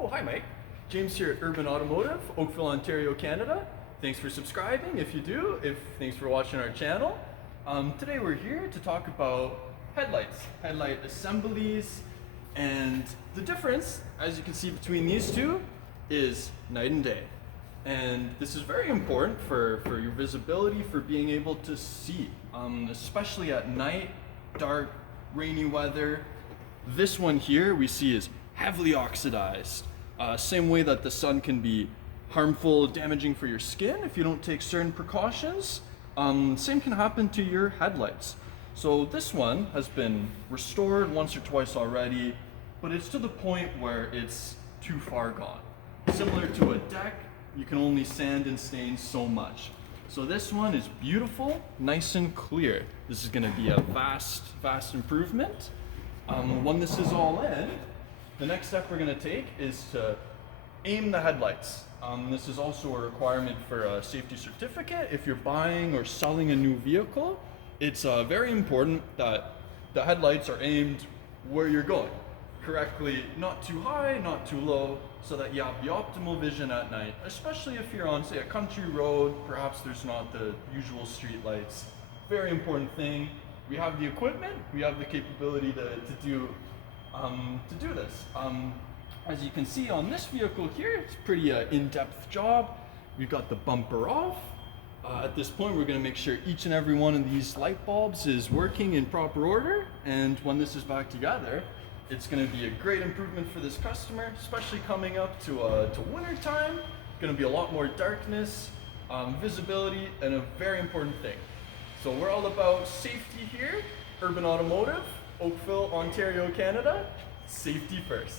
Oh, hi Mike. James here at Urban Automotive, Oakville, Ontario, Canada. Thanks for subscribing if you do. Thanks for watching our channel. Today we're here to talk about headlights, headlight assemblies, and the difference, as you can see between these two, is night and day. And this is very important for your visibility, for being able to see, especially at night, dark, rainy weather. This one here we see is heavily oxidized. Same way that the sun can be harmful, damaging for your skin if you don't take certain precautions. Same can happen to your headlights. So this one has been restored once or twice already, but it's to the point where it's too far gone. Similar to a deck, you can only sand and stain so much. So this one is beautiful, nice and clear. This is gonna be a vast improvement. When this is all in, the next step we're going to take is to aim the headlights. This is also a requirement for a safety certificate. If you're buying or selling a new vehicle, it's very important that the headlights are aimed where you're going correctly, not too high, not too low, so that you have the optimal vision at night, especially if you're on, say, a country road. Perhaps there's not the usual street lights. Very important thing. We have the equipment, we have the capability to do this. As you can see on this vehicle here, it's pretty in-depth job. We've got the bumper off. At this point, we're going to make sure each and every one of these light bulbs is working in proper order. And when this is back together, it's going to be a great improvement for this customer, especially coming up to winter time. Going to be a lot more darkness, visibility, and a very important thing. So we're all about safety here, Urban Automotive, Oakville, Ontario, Canada. Safety first.